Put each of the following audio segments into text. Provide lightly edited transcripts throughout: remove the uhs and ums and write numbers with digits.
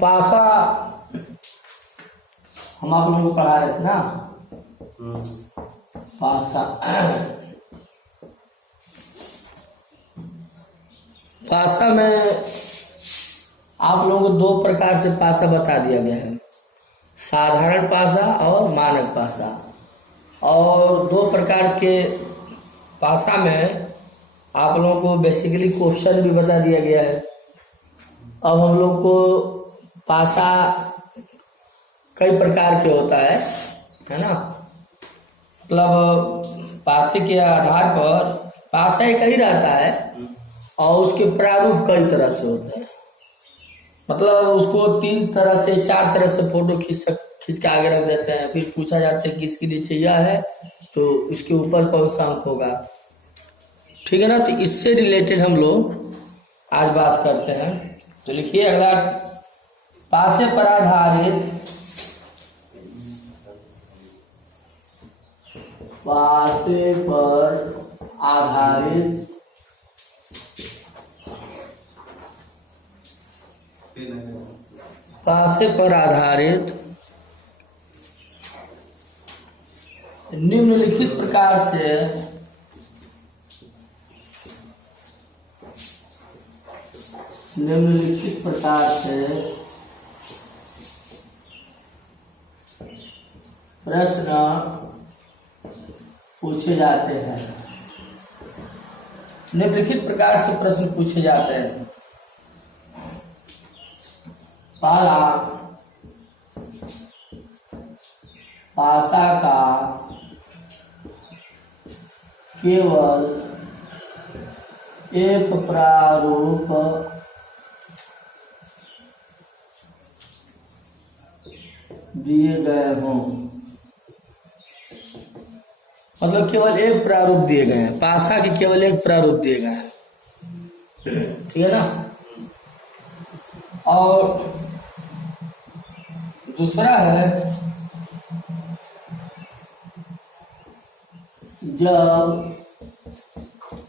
पासा हम आप लोगों को पढ़ा रहे थे ना। पासा पासा में आप लोगों को दो प्रकार से पासा बता दिया गया है, साधारण पासा और मानक पासा। और दो प्रकार के पासा में आप लोगों को बेसिकली क्वेश्चन भी बता दिया गया है। अब हम लोग को पासा कई प्रकार के होता है ना। मतलब पासे के आधार पर पासा एक ही रहता है और उसके प्रारूप कई तरह से होते हैं। मतलब उसको 3 तरह से 4 तरह से फोटो खींच के आगे रख देते हैं, फिर पूछा जाता है कि इसके नीचे यह है तो इसके ऊपर कौन सा अंक होगा, ठीक है ना। तो इससे रिलेटेड हम लोग आज बात करते हैं। तो लिखिए अगला, पासे पर आधारित पासे पर आधारित पासे पर आधारित निम्नलिखित प्रकार से प्रश्न पूछे जाते हैं। निम्नलिखित प्रकार से प्रश्न पूछे जाते हैं। पहला, पासा का केवल एक प्रारूप दिए गए हों। मतलब केवल एक प्रारूप दिए गए हैं, पासा के केवल एक प्रारूप दिए गए हैं, ठीक है ना। और दूसरा है, जब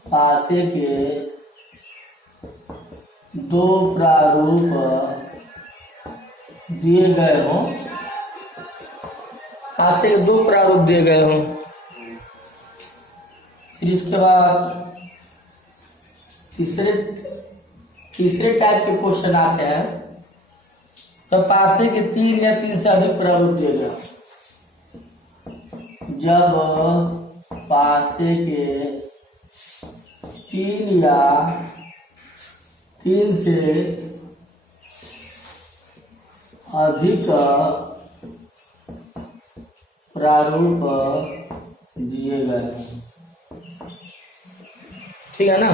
पासे के 2 प्रारूप दिए गए हों, पासे के 2 प्रारूप दिए गए हों। फिर इसके बाद तीसरे टाइप के क्वेश्चन आते हैं, तो पासे के 3 या 3 से अधिक प्रारूप दिए गए। जब पासे के 3 या 3 से अधिक प्रारूप दिए गए, ठीक है ना।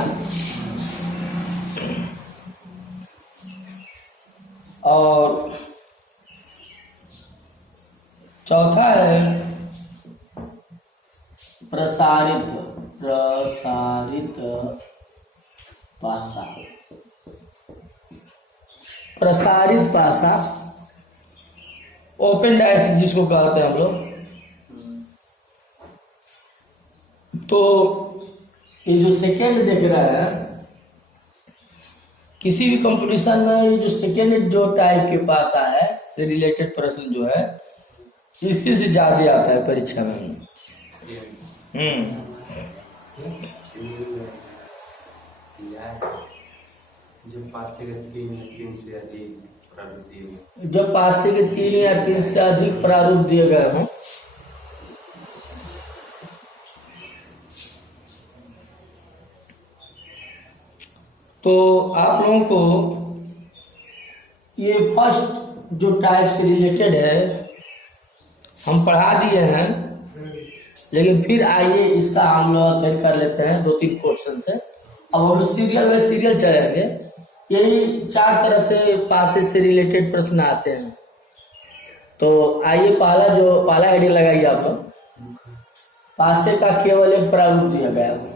और चौथा है प्रसारित पासा। प्रसारित पासा, ओपन डायरेक्ट जिसको कहते हैं हम लोग। तो ये जो सेकेंड देख रहा है, किसी भी कंपटीशन में ये जो सेकेंड जो टाइप के पासा है से रिलेटेड प्रश्न जो है, इसी से ज्यादा आता है परीक्षा में। जब पासे के 3 से अधिक प्रारूप दिए गए, जब पासे के 3 या 3 से अधिक प्रारूप दिए गए हों, तो आप लोगों को ये फर्स्ट जो टाइप से रिलेटेड है हम पढ़ा दिए हैं, लेकिन फिर आइए इसका हम लोग अध्ययन कर लेते हैं 2-3 क्वेश्चन से। अब हम सीरियल में सीरियल चलेंगे। यही 4 तरह से पासे से रिलेटेड प्रश्न आते हैं। तो आइए पहला हेडिंग लगाइए आप लोग, पासे का केवल एक प्रारूप दिया गया है।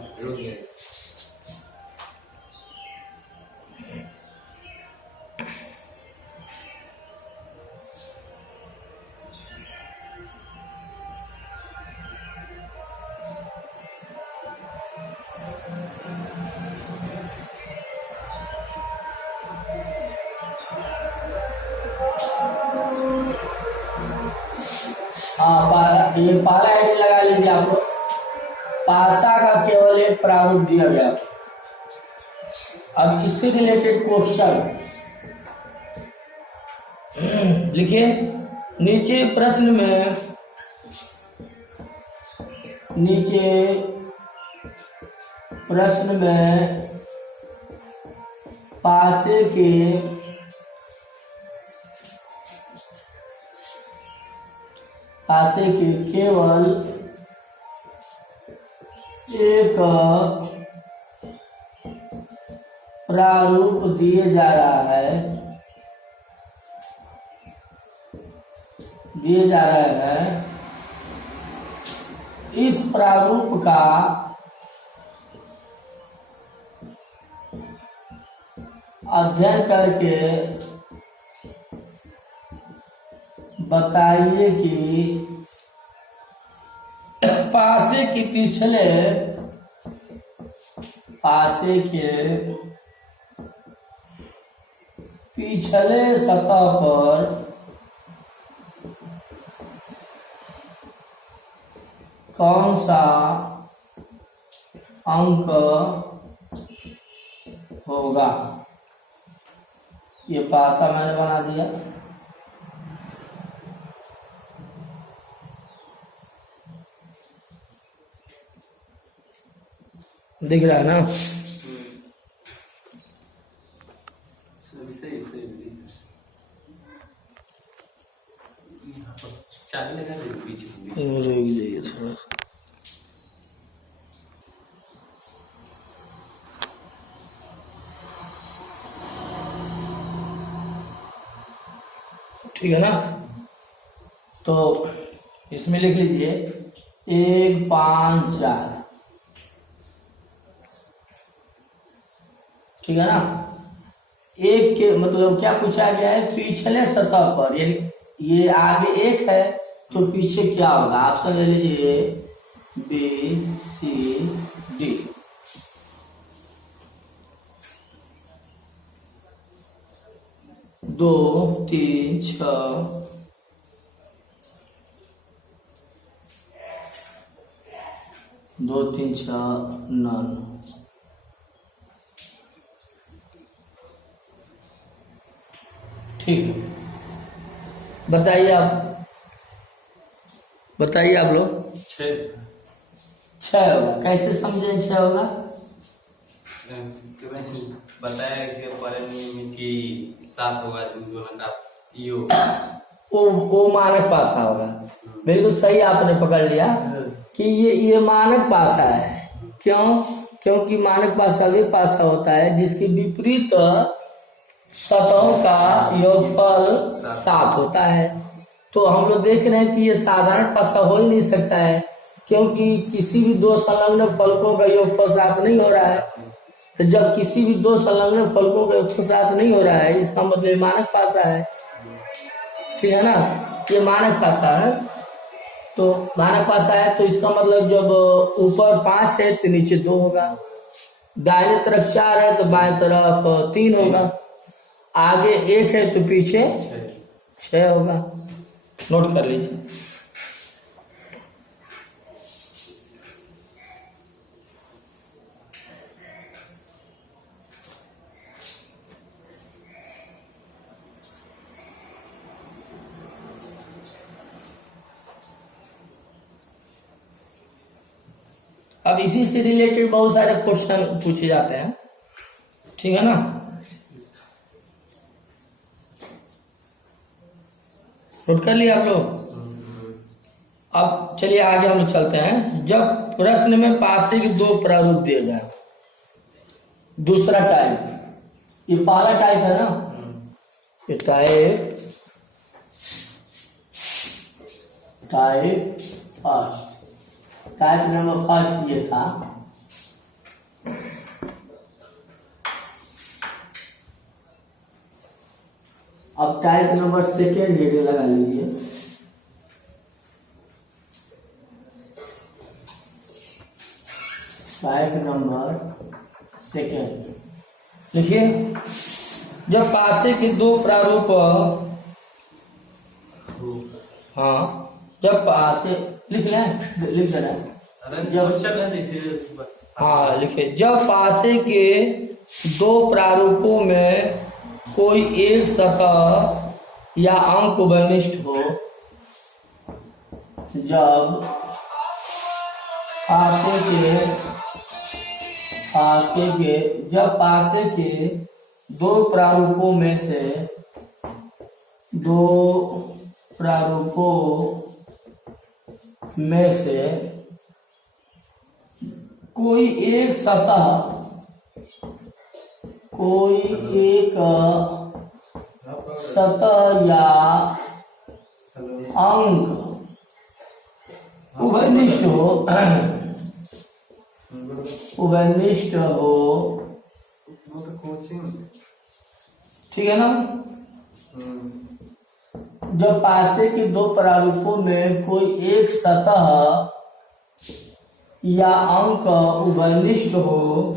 हाँ, ये पहला हेडिंग लगा लीजिए आप लोग। पासा का केवल एक प्रारूप दिया गया। अब इससे रिलेटेड क्वेश्चन लिखिए। नीचे प्रश्न में पासे के केवल एक प्रारूप दिए जा रहा है इस प्रारूप का अध्ययन करके बताइए कि पासे के पिछले सतह पर कौन सा अंक होगा। ये पासा मैंने बना दिया। दिख रहा है ना? रुक जाइए थोड़ा। ठीक है ना? तो इसमें लिख लीजिए 1, 5, 4। ठीक है ना? एक के मतलब क्या पूछा गया है, पिछले सतह पर, यानी ये आगे एक है तो पीछे क्या होगा। ऑप्शन ले लीजिए B, C, D। दो, 3, 6, 2, 3, 6, 9। ठीक है, बताइए आप लोग। 6 होगा। कैसे समझे 6 होगा? बताया कि 7 होगा, दोनों का योग। वो मानक पासा होगा। बिल्कुल सही आपने पकड़ लिया कि ये मानक पासा है। क्यों? क्योंकि मानक पासा वे पासा होता है जिसके विपरीत सतहों का योगफल 7 होता है। तो हम लोग देख रहे हैं कि ये साधारण पासा हो ही नहीं सकता है, क्योंकि किसी भी दो संलग्न फलकों का योगफल 7 नहीं हो रहा है। तो जब किसी भी दो संलग्न फलकों का योगफल 7 नहीं हो रहा है, इसका मतलब मानक पासा है। ठीक है ना? ये मानक पासा है। तो मानक पासा है तो इसका मतलब जब ऊपर 5 है तो नीचे 2 होगा, दाहिने तरफ 4 है तो बाएं तरफ 3 होगा, आगे 1 है तो पीछे 6 होगा। नोट कर लीजिए। अब इसी से रिलेटेड बहुत सारे क्वेश्चन पूछे जाते हैं। ठीक है ना? नोट कर लिया आप लोग। अब चलिए आगे हम लोग चलते हैं। जब प्रश्न में पासे के 2 प्रारूप दिए गए, दूसरा टाइप, ये पहला टाइप है ना, ये type first, type number first ये था। अब टाइप नंबर सेकेंड हेडिंग लगा लीजिए। टाइप नंबर सेकेंड लिखिए। जब पासे के 2 प्रारूप जब पासे लिख लें, लिख देना। अरे जब क्वेश्चन है देखिए। हाँ लिखे, जब पासे के दो प्रारूपों में कोई एक सतह या अंक उभयनिष्ठ हो, जब पासे के दो प्रारूपों में से कोई एक सतह या अंक उभयनिष्ठ हो, ठीक है ना। जब पासे के दो प्रारूपों में कोई एक सतह या अंक उभयनिष्ठ हो,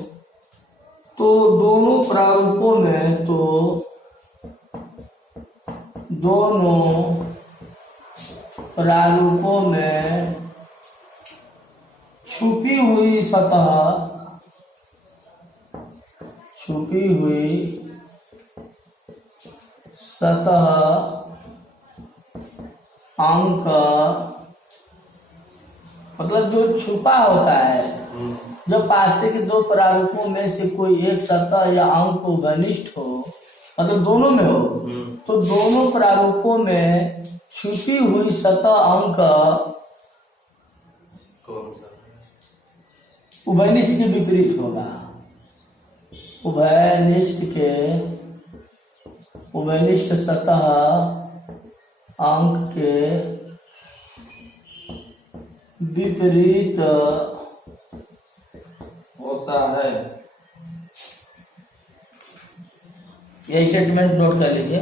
तो दोनों प्रारूपों में छुपी हुई सतह अंक, मतलब जो छुपा होता है, जब पासे के दो प्रारूपों में से कोई एक सतह या अंक उभयनिष्ठ हो, मतलब दोनों में हो, तो दोनों प्रारूपों में छुपी हुई सतह अंक उभयनिष्ठ के विपरीत होगा। उभयनिष्ठ सतह अंक के विपरीत होता है। यही स्टेटमेंट नोट कर लीजिए।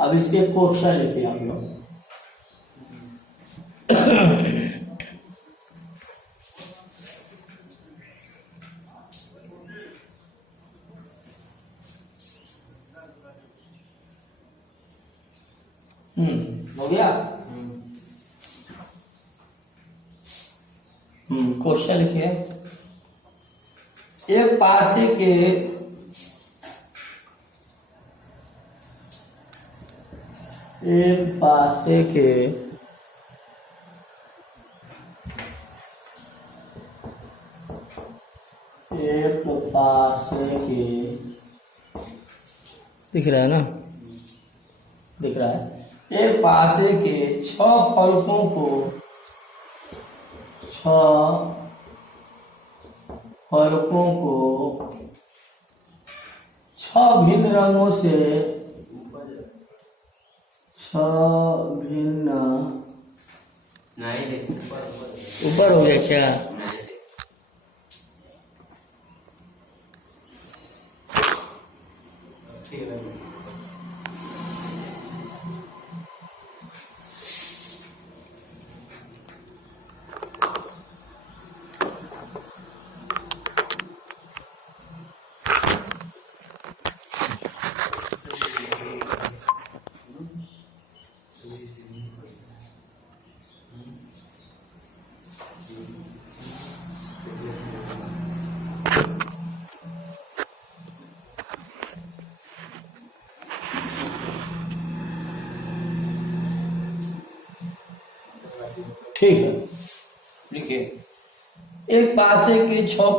अब इसके क्वेश्चन लिखिए आप लोग। हो गया। क्वेश्चन लिखिए। एक पासे के दिख रहा है ना, दिख रहा है। एक पासे के 6 फलकों को 6 भिन्न रंगों से 6 भिन्न ऊपर हो गया क्या? ठीक है, देखिए। एक पासे के 6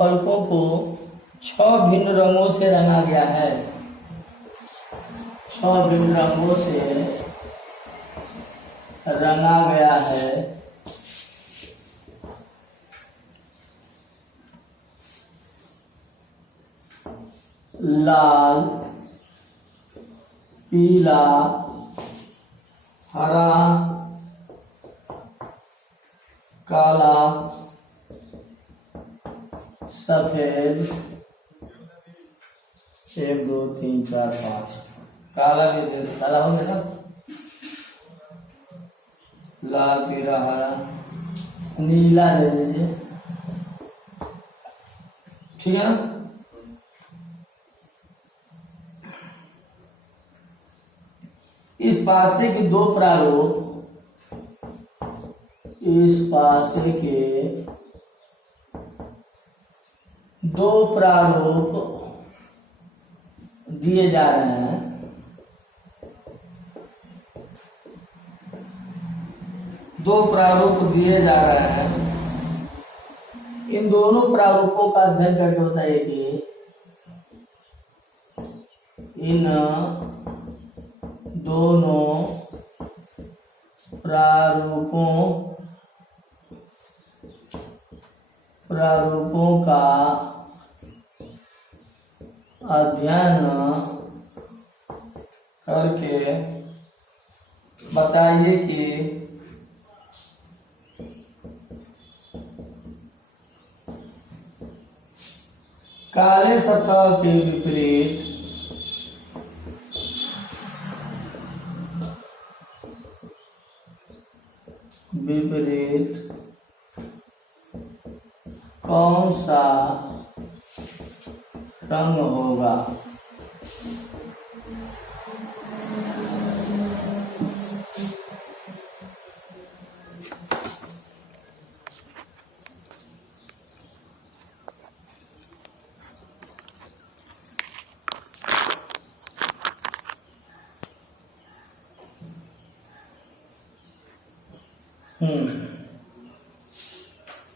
फलकों को 6 भिन्न रंगों से रंगा गया है। 6 भिन्न रंगों से रंगा गया है। लाल, पीला, हरा, काला, सफेद, 1 2 3 4 5 काला भी दे, काला हो गया ना, लाल पीला हरा नीला दे दीजिए, ठीक है ना। इस पासे के दो प्रारूप, इस पासे के दो प्रारूप दिए जा रहे हैं। दो प्रारूप दिए जा रहे हैं। इन दोनों प्रारूपों का अध्ययन करके बताइए कि इन दोनों प्रारूपों का अध्ययन करके बताइए कि काले सतह के विपरीत कौन सा रंग होगा।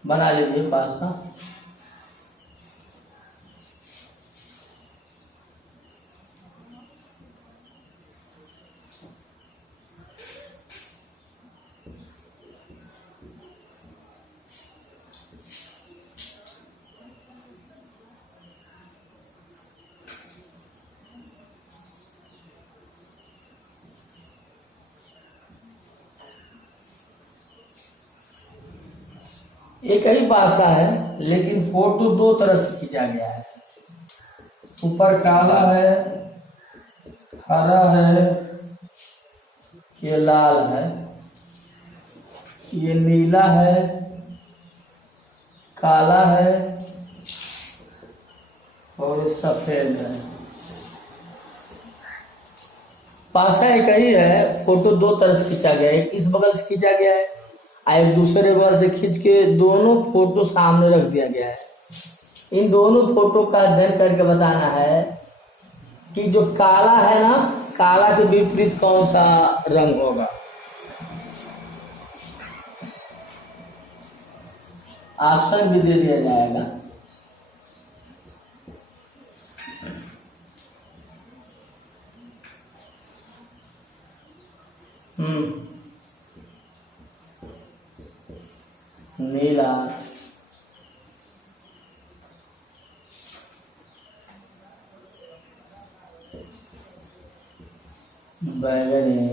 बना लीजिए पास्ता। एक ही पासा है लेकिन फोटो दो तरह से खींचा गया है। ऊपर काला है, हरा है, ये लाल है, ये नीला है, काला है और सफेद है। पासा एक ही है, फोटो दो तरह से खींचा गया है। एक इस बगल से खींचा गया है, एक दूसरे बार से खींच के दोनों फोटो सामने रख दिया गया है। इन दोनों फोटो का अध्ययन करके बताना है कि जो काला है ना, काला के विपरीत कौन सा रंग होगा। ऑप्शन भी दे दिया जाएगा। नीला, बैगनी,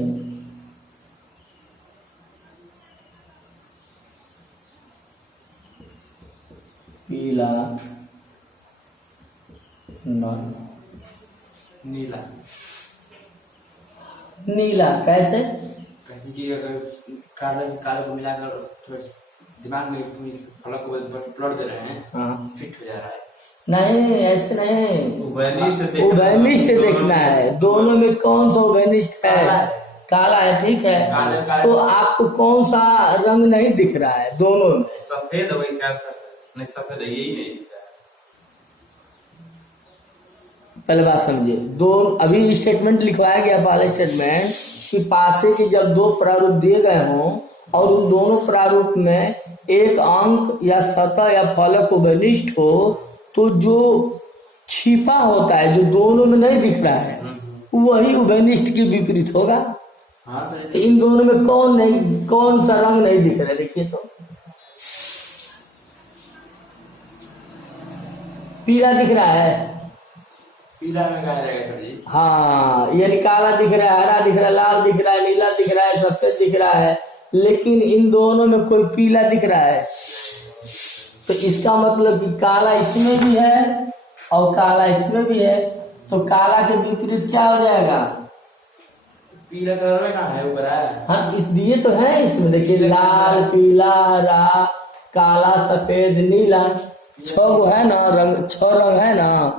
पीला, नीला। नीला कैसे? कैसे कि अगर काले काले को मिलाकर थोड़ा दिमाग में फलक को ब्लड दे रहे हैं, हाँ, फिट हो जा रहा है। नहीं ऐसे नहीं, उभयनिष्ठ देखना है। दोनों में कौन सा उभयनिष्ठ है? काला है, ठीक है। काले तो आपको कौन सा रंग नहीं दिख रहा है दोनों में? सफेद है, इसका नहीं सफेद है, यही नहीं इसका। पहले बात समझिए। दोनों अभी स्टेटमेंट लिखवाया गया, पहले स्टेटमेंट कि पासे के जब दो प्रारूप दिए गए हों और उन दोनों प्रारूप में एक अंक या सतह या फलक उभयनिष्ठ हो, तो जो छिपा होता है, जो दोनों में नहीं दिख रहा है, वही उभयनिष्ठ के विपरीत होगा। तो इन दोनों में कौन सा रंग नहीं दिख रहा है? देखिए तो पीला दिख रहा है। पीला में कहा जाएगा सर जी? हाँ, यानी काला दिख रहा है, हरा दिख रहा है, लाल दिख रहा है, नीला दिख रहा है, सफेद दिख रहा है, लेकिन इन दोनों में कोई पीला दिख रहा है। तो इसका मतलब कि काला इसमें भी है और काला इसमें भी है, तो काला के विपरीत क्या हो जाएगा? पीला कलर में कहाँ है ऊपर है? हाँ दिए तो है इसमें, देखिए लाल पीला हरा काला सफेद नीला, 6 गो है ना रंग, 6 रंग है ना।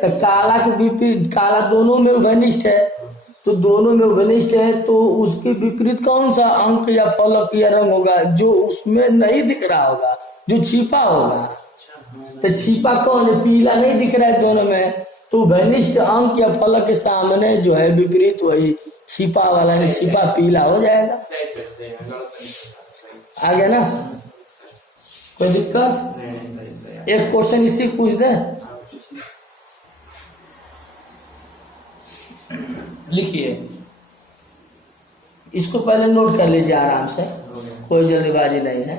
तो काला के विपरीत, काला दोनों में उभयनिष्ठ है, तो दोनों में उभयनिष्ठ है, तो उसके विपरीत कौन सा अंक या फलक या रंग होगा जो उसमें नहीं दिख रहा होगा, जो छिपा होगा। तो छिपा कौन है? पीला नहीं दिख रहा है दोनों में, तो उभयनिष्ठ अंक या फलक के सामने जो है विपरीत वही छिपा वाला है, छिपा पीला हो जाएगा। आ गया ना, कोई दिक्कत? एक क्वेश्चन इसी पूछ दे, लिखिए इसको पहले नोट कर लीजिए आराम से, कोई जल्दीबाजी नहीं है,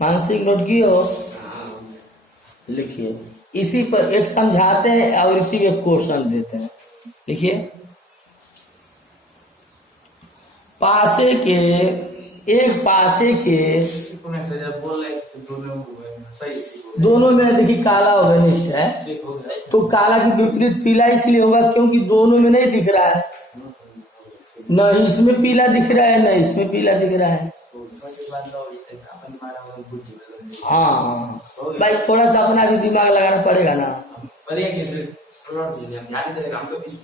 मानसिक नोट किए हो। लिखिए इसी पर एक समझाते हैं और इसी में क्वेश्चन देते हैं। लिखिए पासे के, एक पासे के दोनों में देखिए काला उभयनिष्ठ है, तो काला के विपरीत पीला इसलिए होगा क्योंकि दोनों में नहीं दिख रहा है, न इसमें पीला दिख रहा है न इसमें पीला दिख रहा है। हाँ भाई थोड़ा सा अपना भी दिमाग लगाना पड़ेगा ना।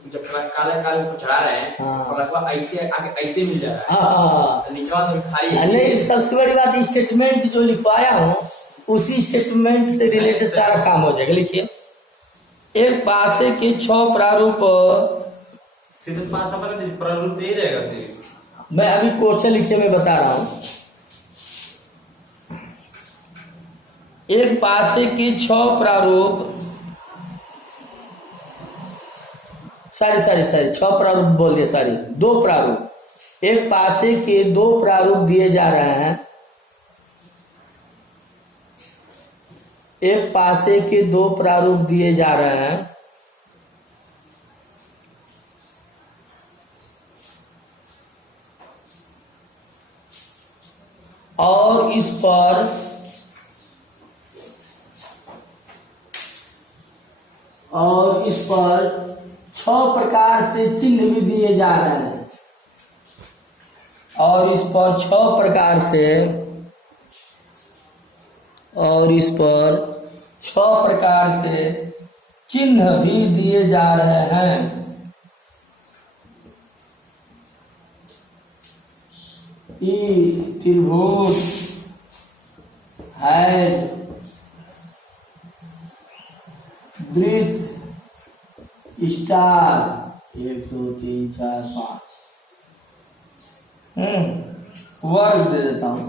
जब काला काले ऊपर चढ़ा रहे हैं, हाँ। ऐसे मिल जा रहा है, हाँ नीचे तो खाली है। नहीं, सबसे बड़ी बात स्टेटमेंट जो लिखवाया हूँ उसी स्टेटमेंट से रिलेटेड सारा काम हो जाएगा। लिखिए एक पासे के 6 प्रारूप, सीधे 5 प्रारूप दे ही रहेगा। मैं अभी क्वेश्चन लिखिए मैं बता रहा हूँ। एक पासे के 6 प्रारूप, सारी 6 प्रारूप बोल दिए, 2 प्रारूप, एक पासे के 2 प्रारूप दिए जा रहे हैं, एक पासे के 2 प्रारूप दिए जा रहे हैं, और इस पर और इस पर 6 प्रकार से चिन्ह भी दिए जा रहे हैं, और इस पर 6 प्रकार से, और इस पर 6 प्रकार से चिन्ह भी दिए जा रहे हैं। त्रिभुज है, वृत्त, स्टार, 1 2 3 4 5, वर्ग दे देता हूं।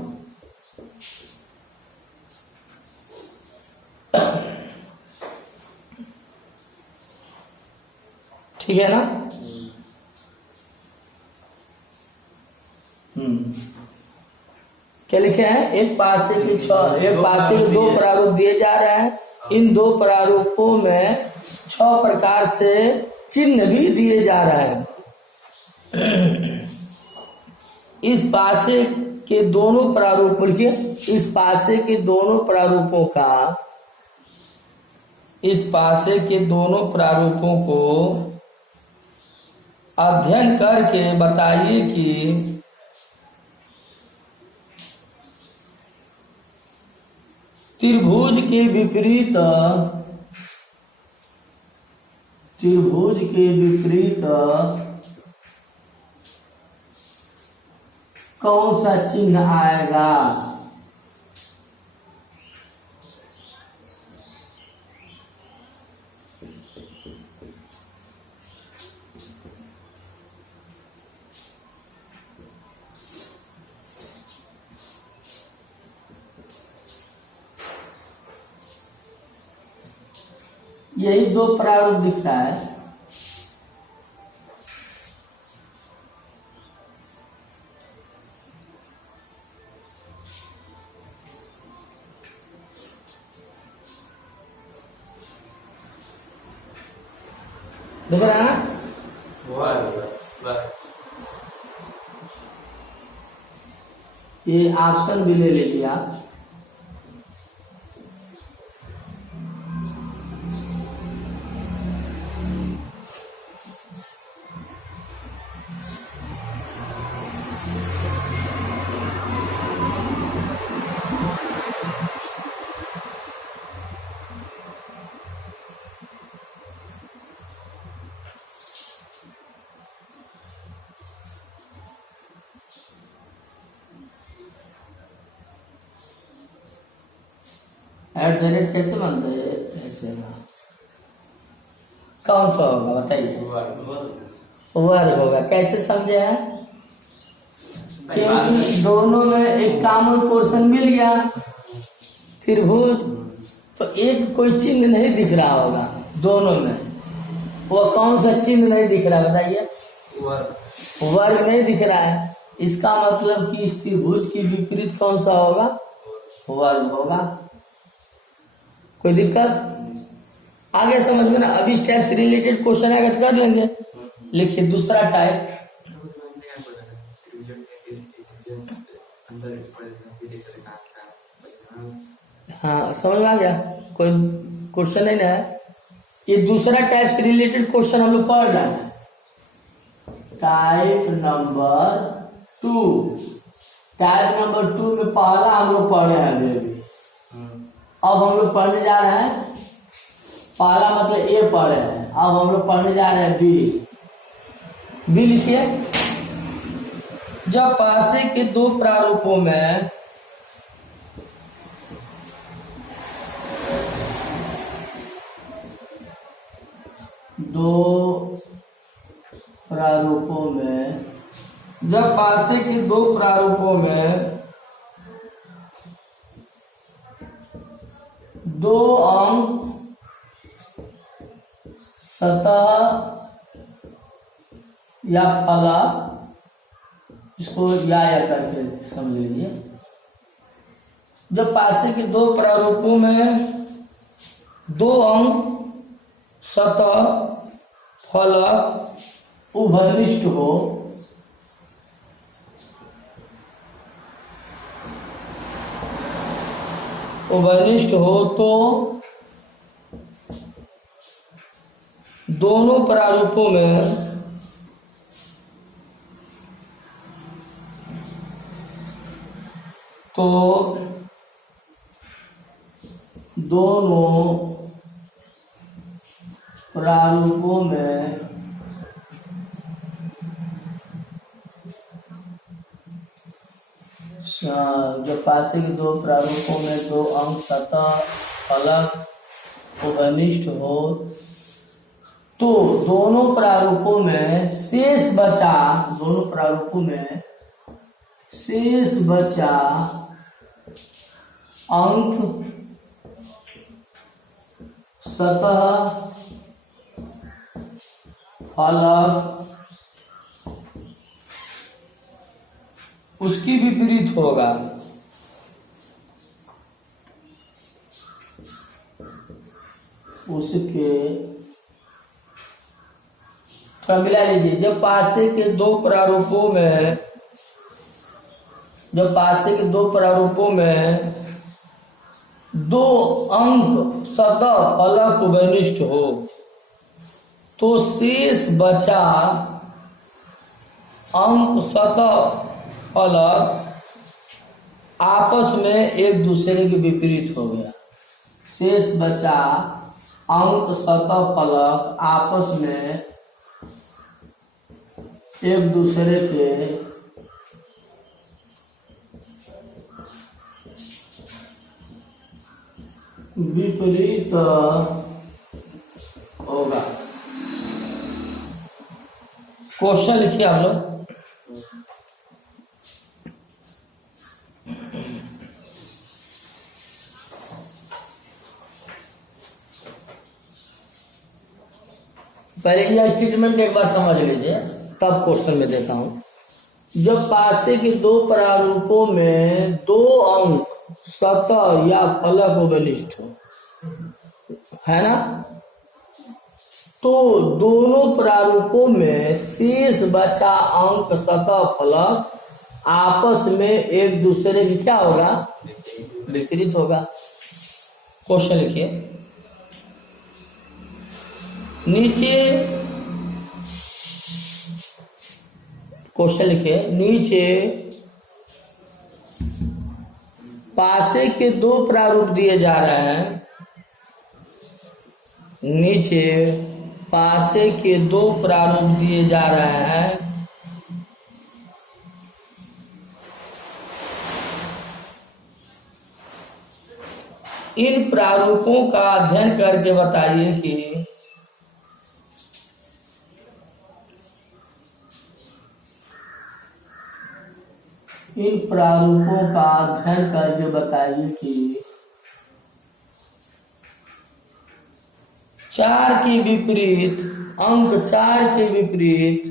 ठीक है ना? क्या लिखे हैं? एक पासे के 2 प्रारूप दिए जा रहे हैं, इन 2 प्रारूपों में 6 प्रकार से चिन्ह भी दिए जा रहे हैं। इस पासे के दोनों प्रारूप, लिखिए इस पासे के दोनों प्रारूपों का, इस पासे के दोनों प्रारूपों को अध्ययन करके बताइए कि त्रिभुज के विपरीत कौन सा चिन्ह आएगा। यही 2 प्रारूप दिख रहा है। दिख रहा है ना? ये ऑप्शन भी ले लीजिए आप। @ कैसे बनता है? ऐसे ना, कौन सा होगा बताइए? वर्ग होगा। कैसे समझे हैं? क्योंकि दोनों में एक कॉमन पोर्शन मिल गया, त्रिभुज, तो एक कोई चिन्ह नहीं दिख रहा होगा दोनों में। वो कौन सा चिन्ह नहीं दिख रहा बताइए? वर्ग नहीं दिख रहा है। इसका मतलब कि इस त्रिभुज की विपरीत कौन सा होगा? वर्ग होगा। कोई दिक्कत? आगे समझ में ना? अभी इस टाइप से रिलेटेड क्वेश्चन आगे कर लेंगे। लिखिए दूसरा टाइप। हाँ समझ में आ गया? कोई क्वेश्चन नहीं ना है? ये दूसरा टाइप से रिलेटेड क्वेश्चन हम लोग पढ़ रहे हैं। Type number 2। टाइप नंबर 2 में पहला हम लोग पढ़ रहे हैं अभी। अब हम लोग पढ़ने जा रहे हैं, पहला मतलब ए पढ़ रहे हैं, अब हम लोग पढ़ने जा रहे हैं बी। बी लिखिए। जब पासे के दो प्रारूपों में जब पासे के दो प्रारूपों में दो अंक सतह या फलक, इसको या करके समझ लीजिए। जब पासे के दो प्रारूपों में दो अंक सतह फलक उभयनिष्ठ हो तो दोनों प्रारूपों में जब पासे के दो प्रारूपों में दो अंक सतह फलक उभयनिष्ठ हो तो दोनों प्रारूपों में शेष बचा अंक सतह फलक उसकी विपरीत होगा। उसके थोड़ा मिला लीजिए। जब पासे के दो प्रारूपों में दो अंक सतह फलक उभयनिष्ठ हो तो शेष बचा अंक सतह फलक आपस में एक दूसरे के विपरीत हो गया। शेष बचा अंक सतह फलक आपस में एक दूसरे के विपरीत होगा। क्वेश्चन लिखिए आप लोग। पहले यह स्टेटमेंट एक बार समझ लीजिए, तब क्वेश्चन में देता हूं। जब पासे के दो प्रारूपों में दो अंक सतह या फलक उभयनिष्ठ हो, है ना, तो दोनों प्रारूपों में शेष बचा अंक सतह फलक आपस में एक दूसरे की क्या होगा? विपरीत होगा। क्वेश्चन लिखिए। नीचे पासे के दो प्रारूप दिए जा रहे हैं। नीचे पासे के दो प्रारूप दिए जा रहे हैं। इन प्रारूपों का अध्ययन करके बताइए कि इन प्रारूपों का अध्ययन करके बताइए कि 4 के विपरीत अंक 4 के विपरीत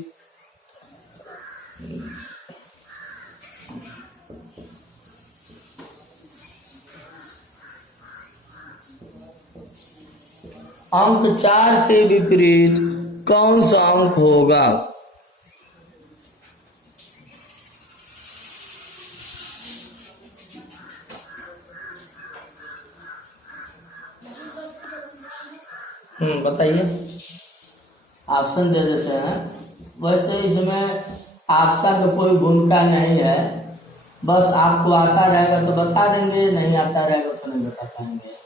अंक 4 के विपरीत कौन सा अंक होगा? बताइए। ऑप्शन दे देते हैं। वैसे इसमें ऑप्शन का कोई भूमिका नहीं है, बस आपको आता रहेगा तो बता देंगे, नहीं आता रहेगा तो नहीं बता पाएंगे।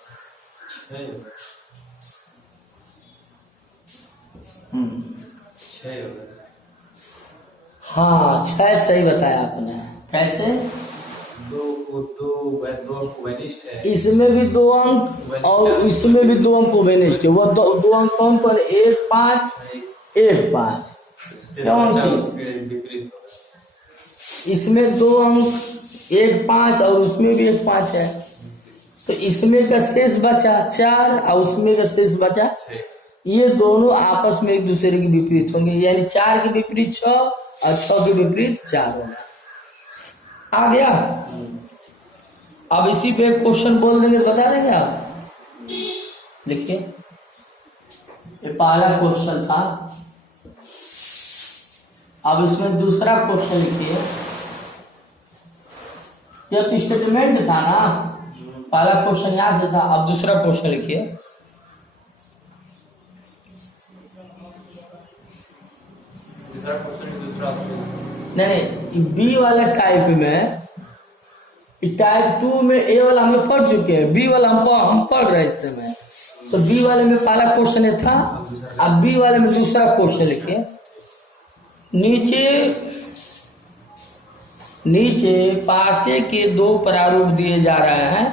हाँ 6 सही बताया आपने। कैसे? दो वेनिस्ट है। इसमें भी 2 अंक और इसमें भी 2 अंक वेनिस्ट है। वो 2 अंक कौन कौन? 1 5 1 5। इसमें 2 अंक 1 5 और उसमें भी 1 5 है, तो इसमें का शेष बचा 4 और उसमें का शेष बचा 6। ये दोनों आपस में एक दूसरे के विपरीत होंगे, यानी 4 के विपरीत 6 और 6 के विपरीत 4 होगा। आ गया? अब इसी पे क्वेश्चन बोल देंगे तो बता देंगे आप। लिखिए, ये पहला क्वेश्चन था। अब इसमें दूसरा क्वेश्चन लिखिए। ये स्टेटमेंट था ना, पहला क्वेश्चन यहाँ से था। अब दूसरा क्वेश्चन लिखिए। नहीं, बी वाला टाइप में, टाइप 2 में ए वाला हम लोग पढ़ चुके हैं, बी वाला हम पढ़ रहे इस समय। तो बी वाले में पहला क्वेश्चन ये था, अब बी वाले में दूसरा क्वेश्चन लिखिए। नीचे पासे के 2 प्रारूप दिए जा रहे हैं।